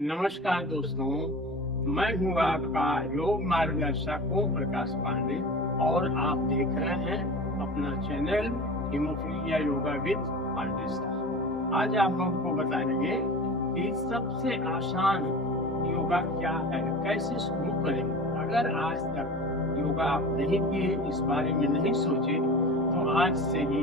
नमस्कार दोस्तों, मैं हूँ आपका योग मार्गदर्शक ओम प्रकाश पांडे और आप देख रहे हैं अपना channel haemophilia yoga with Pandey sir. आज आप आपको बताएंगे कि सबसे आसान योगा क्या है, कैसे शुरू करें। अगर आज तक योगा आप नहीं किए, इस बारे में नहीं सोचे, तो आज से ही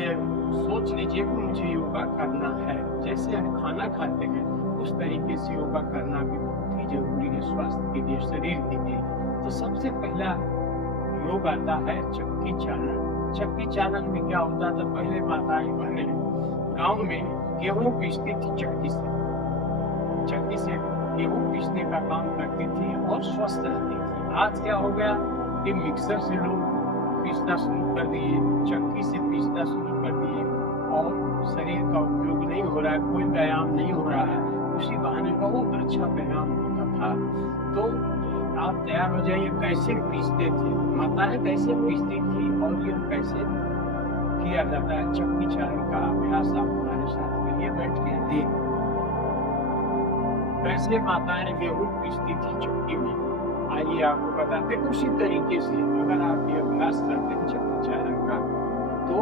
ये सोच लीजिए कि मुझे योगा करना है। जैसे हम खाना खाते हैं उस तरीके से योगा करना भी बहुत ही जरूरी है स्वास्थ्य के लिए, शरीर के लिए। तो सबसे पहला योग आता है चक्की चालन। चक्की चालन में क्या होता था, पहले माताएं बहनें गांव में गेहूं पीसती थी चक्की से गेहूं पीसने का काम करती थी और स्वस्थ रहती थी। आज क्या हो गया कि मिक्सर से लोग पीसना शुरू कर दिए, चक्की से पीसना शुरू कर दिए और शरीर का उपयोग नहीं हो रहा है, कोई व्यायाम नहीं हो रहा है। उसी बहाने बहुत अच्छा व्यायाम होता था। तो आप तैयार हो जाइए, कैसे पीसते थे माताएं, कैसे पीसती थी और ये कैसे किया जाता है चक्की चालन का अभ्यास। आप हमारे साथ करिए, बैठ के देख कैसे माताएं गेहूं पीसती थी चक्की में। आइए आपको बताते उसी तरीके से अगर आप ये अभ्यास करते हैं चक्की चालन का, तो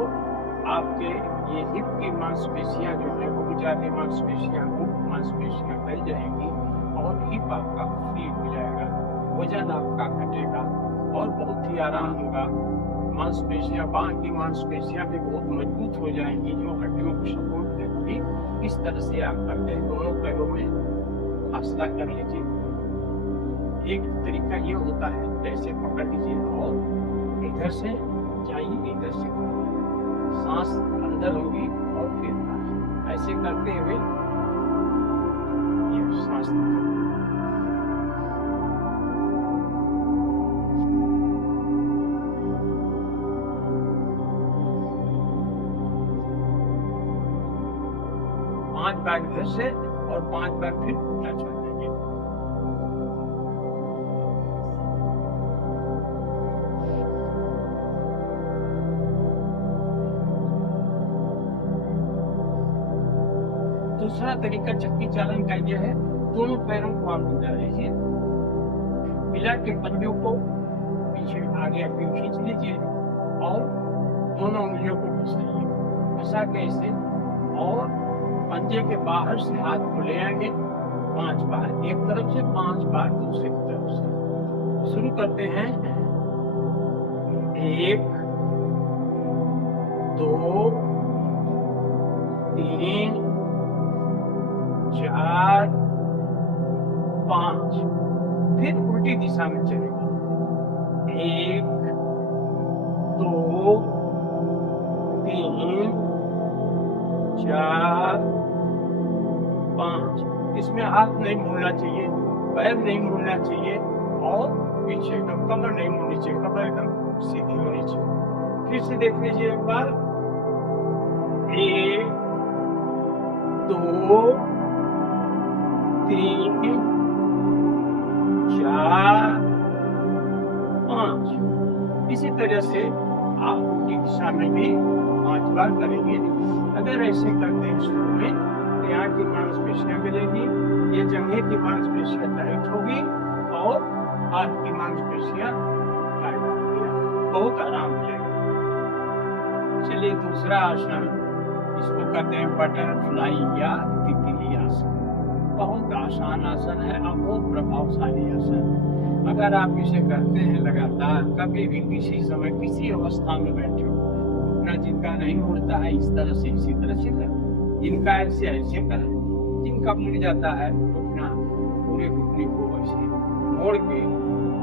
आपके ये हिप की मांसपेशियां जो है बहुत ज्यादा मांसपेशियां बढ़ जाएंगी और हिप आपका फ्री हो जाएगा, वजन आपका घटेगा और बहुत ही आराम होगा। मांसपेशियां, बांह की मांसपेशियां भी बहुत मजबूत हो जाएंगी, जो हड्डियों को सपोर्ट देंगी। इस तरह से आप करते हैं, दोनों पैरों में आस्था कर लीजिए। एक तरीका ये होता है, जैसे पकड़ लीजिए और इधर से जाइए, इधर से सांस अंदर होगी और फिर बाहर। ऐसे करते हुए ये सांस निकल। 5 बार इधर से और 5 बार फिर टच हो जाएंगे। दूसरा तरीका चक्की चालन का यह है, दोनों पैरों को आप मिला लीजिए, मिला के पंजों को पीछे आगे अपनी खींच लीजिए और दोनों उंगलियों को फंसाइए, फंसा के इसे और पंजे के बाहर से हाथ को ले आएंगे 5 बार एक तरफ से, 5 बार दूसरी तरफ से। शुरू करते हैं, 1 2 3 4 5। फिर उल्टी दिशा में चलेंगे, 1 2 3 4 5। इसमें हाथ नहीं मुड़ना चाहिए, पैर नहीं मुड़ना चाहिए और पीछे एकदम कमर नहीं मुड़नी चाहिए, कमर एकदम सीधी होनी चाहिए। फिर से देख लीजिए एक बार, 1 2 3 4 5। इसी तरह से आप उल्टी दिशा में भी 5 बार करेंगे। अगर ऐसे करते हैं शुरू में, तो यहाँ की मांसपेशियां मिलेगी, ये जंघे की मांसपेशियां टाइट होगी और हाथ की मांसपेशियां टाइट होगी, बहुत आराम मिलेगा। चलिए दूसरा आसन, इसको कहते हैं बटरफ्लाई या तितली आसन। बहुत आसान आसन है और बहुत प्रभावशाली आसन है। अगर आप इसे करते हैं लगातार, कभी भी किसी समय किसी अवस्था में बैठे हो, घुटना जिनका नहीं मुड़ता है इस तरह से इसी तरह से करें, जिनका ऐसे करें, जिनका मुड़ जाता है घुटना, पूरे घुटने को ऐसे मोड़ के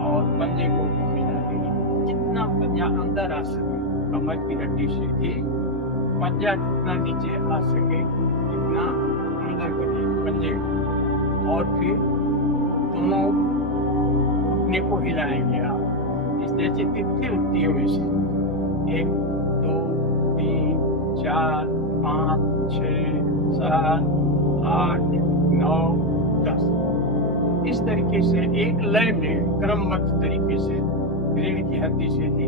और पंजे को मिला देंगे। जितना पंजा अंदर आ सके, कमर की हड्डी से ही पंजा जितना नीचे आ सके इतना अंदर करिए पंजे को, और फिर दोनों घुटने को हिलाएंगे आप इस तरह से तितली उठती है वैसे। 1 2 3 4 5 6 7 8 9 10। इस तरीके से एक लय में क्रमबद्ध तरीके से रीढ़ की हड्डी से ही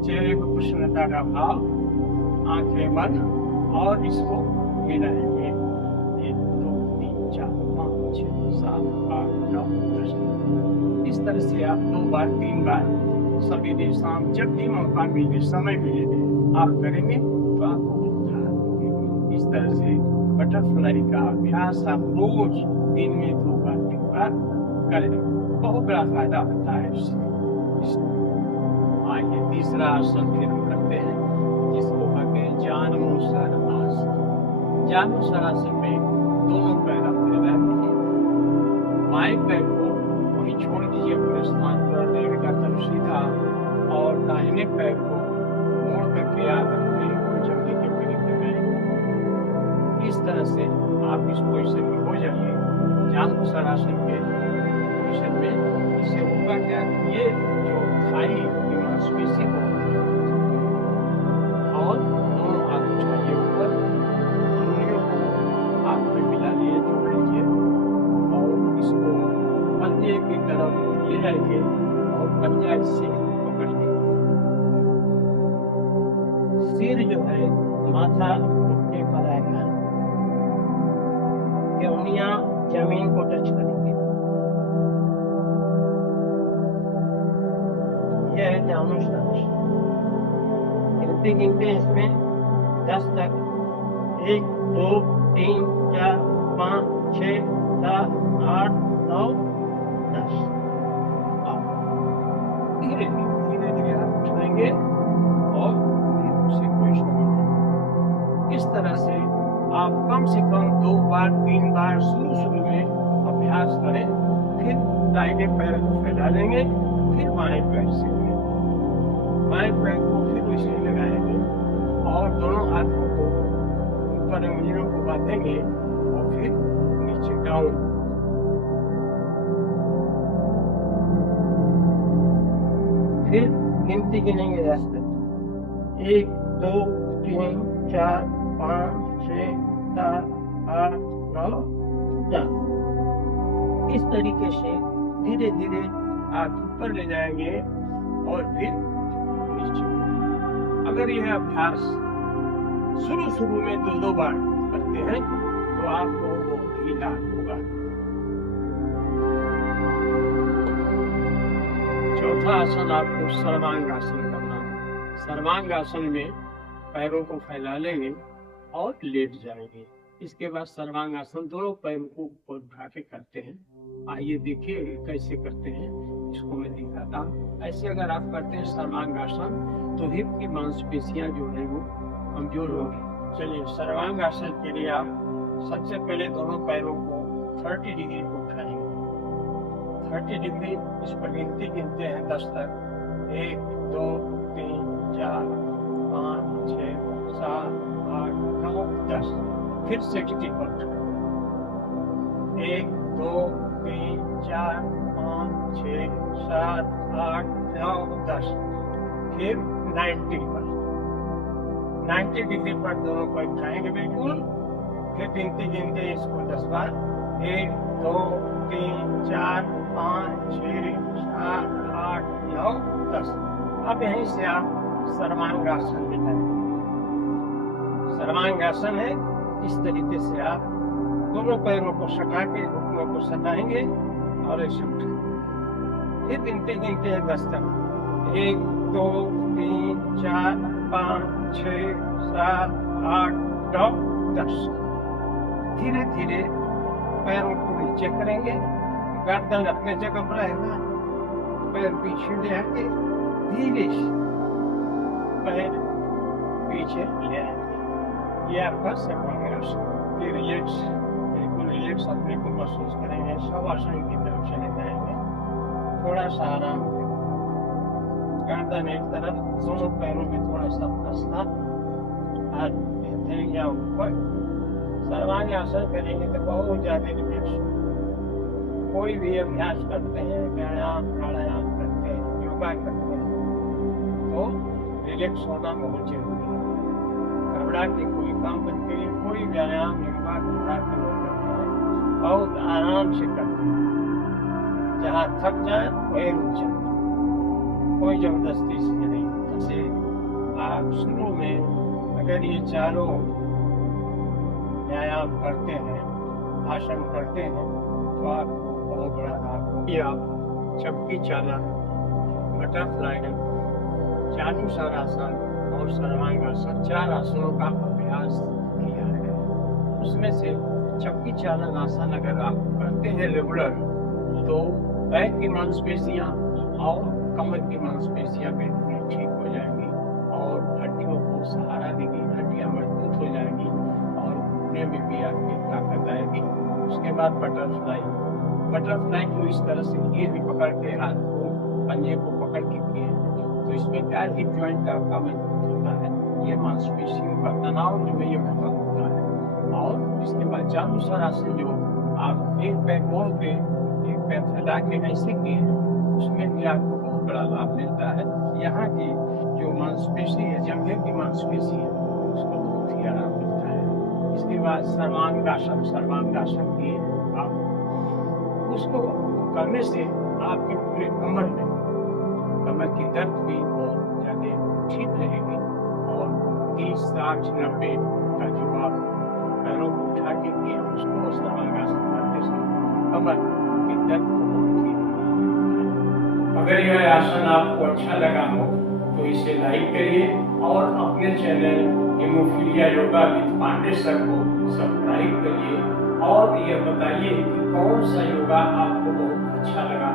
चेहरे पर प्रसन्नता का भाव, आंखें बंद और इसको हिलाएंगे। 1 2 3 4 5। 6 7 8 9 10। इस तरह से आप 2 बार 3 बार सवेरे शाम जब भी मौका मिले, समय मिले, आप करेंगे तो आपको बहुत राहत मिलेगी। इस तरह से बटरफ्लाई का अभ्यास आप रोज दिन में 2 बार 3 बार करें, बहुत बड़ा फायदा होता है इससे। आइए तीसरा आसन फिर हम करते हैं, जिसको कहते हैं जानुसार आसन। जानुसार आसन में दोनों पैर अपने रख दीजिए, बाएं पैर को वहीं छोड़ दीजिए अपने स्थान पर, रीढ़ का तल सीधा, और दाहिने पैर को मोड़ करके आप अपने जमीन के करीब लगाएंगे। इस तरह से आप इस पोजीशन में हो जाइए, जानुसार आसन के पोजीशन में। इससे होगा क्या, ये जो थाई की मांसपेशी को और दोनों हाथ उठाइए ऊपर, उंगलियों को हाथ में मिला लिए, जोड़ लीजिए और इसको पंजे की तरफ ले जाइए और पंजा इससे पकड़िए। सिर जो है माथा घुटने पर आएगा, उंगलियां जमीन को टच करेंगे। यह है जानुसार आसन। गिनते गिनते इसमें 10 तक, 1 2 3 4 5 6 7 8 9 10। धीरे धीरे आप उठाएंगे और फिर उसे कोशिश करेंगे। इस तरह से आप कम से कम 2 बार 3 बार शुरू में अभ्यास करें, फिर दाहिने पैर को फैला लेंगे, फिर बाएं पैर से बाएं पैर को फिर इसे लगाएंगे और दोनों हाथों को ऊपर उंगलियों को बांधेंगे और फिर नीचे डाउन। फिर गिनती गिनेंगे 10 तक, 1 2 3 4 5 6 7 8 9 10। इस तरीके से धीरे धीरे आप ऊपर ले जाएंगे और फिर नीचे। अगर यह अभ्यास शुरू में 2 बार करते हैं तो आपको बहुत ही लाभ होगा। चौथा आसन आपको सर्वांगासन करना है। सर्वांगासन में पैरों को फैला लेंगे और लेट जाएंगे। इसके बाद सर्वांगासन दोनों पैरों को ऊपर उठा के करते हैं। आइए देखिए कैसे करते हैं, इसको मैं दिखाता हूँ। ऐसे अगर आप करते हैं सर्वांगासन तो हिप की मांसपेशियां जो है वो कमजोर होगी। चलिए सर्वांगासन के लिए आप सबसे पहले दोनों पैरों को 30 डिग्री को उठाएंगे। 30 डिग्री इस पर गिनते हैं 10 तक, 1 2 3 4 5 6 7 8 9 10। फिर 60 पर 1 2 3 4 5 6 7 8 9 10। फिर 90 पर 90 डिग्री पर दोनों को उठाएंगे बिल्कुल। फिर गिनते इसको 10 बार, 1 2 3 4 5 6 7 8 9 10। अब यहीं से आप सर्वांगासन में जाएंगे। सर्वांगासन है, इस तरीके से आप दोनों पैरों को सटा के घुटनों को सटाएंगे और ऐसे उठाएंगे। फिर गिनते हैं 10 तक, 1 2 3 4 5 6 7 8 9 10। धीरे धीरे पैरों को नीचे करेंगे, गर्दन अपने जगह पर रहेगा, पैर पीछे ले आएंगे, धीरे से पैर पीछे ले आएंगे। ये आपका सर्वांगासन। फिर रिलैक्स, बिल्कुल रिलैक्स अपने को महसूस करेंगे। शवासन की तरफ चले जाएंगे, थोड़ा सा आराम, गर्दन एक तरफ, दोनों पैरों में थोड़ा सा फंसना, हाथ या ऊपर। सर्वांगासन करेंगे तो बहुत ज्यादा रिलैक्स। कोई भी अभ्यास करते हैं, व्यायाम प्राणायाम करते हैं, योगा करते हैं, तो रिलैक्स होना बहुत जरूरी है। घबरा के कोई काम मत करिए। कोई व्यायाम योगा घबरा के लोग करते हैं, बहुत आराम से करते हैं। जहाँ थक जाए वही रुक जाए, कोई जबरदस्ती से नहीं। जैसे आप शुरू में अगर ये चारों व्यायाम करते हैं, आसन करते हैं तो आप बहुत बड़ा लाभ हो। ये आप चक्की चालन, बटरफ्लाई, चालूसर आसन और सर्वांगासन 4 आसनों का अभ्यास किया है। उसमें से चक्की चालन आसन अगर आप करते हैं रेगुलर तो बैक की मांसपेशियां और कमर की मांसपेशियां बिल्कुल ठीक हो जाएंगी और हड्डियों को सहारा देगी, हड्डियां मजबूत हो जाएंगी और घुटने में भी आपकी ताकत आएगी। उसके बाद बटरफ्लाई को इस तरह से ये भी पकड़ के हाथ को पंजे को पकड़ के किए तो इसमें क्या हिप ज्वाइंट आपका मजबूत होता है, ये मांसपेशियों का तनाव जो है ये खत्म होता है। और इसके बाद चालूसर आसन जो आप एक पैर मोड़ के एक पैर फैला के ऐसे किए हैं उसमें भी आपको बहुत बड़ा लाभ मिलता है। यहाँ की जो मांसपेशी है, जंघे की मांसपेशी है, उसको बहुत ही आराम मिलता है। इसके बाद सर्वांगासन किए आप, उसको करने से आपके पूरे कमर की दर्द भी बहुत ज़्यादा ठीक रहेगी और 30, 60, 90 का जो आप पैरों को उठा के किए उसको सर्वांगासन करते समय कमर की दर्द को बहुत ठीक है। अगर यह आसन आपको अच्छा लगा हो तो इसे लाइक करिए और अपने channel haemophilia yoga with Pandey sir को सब्सक्राइब करिए और यह बताइए कि कौन सा योगा आपको बहुत अच्छा लगा।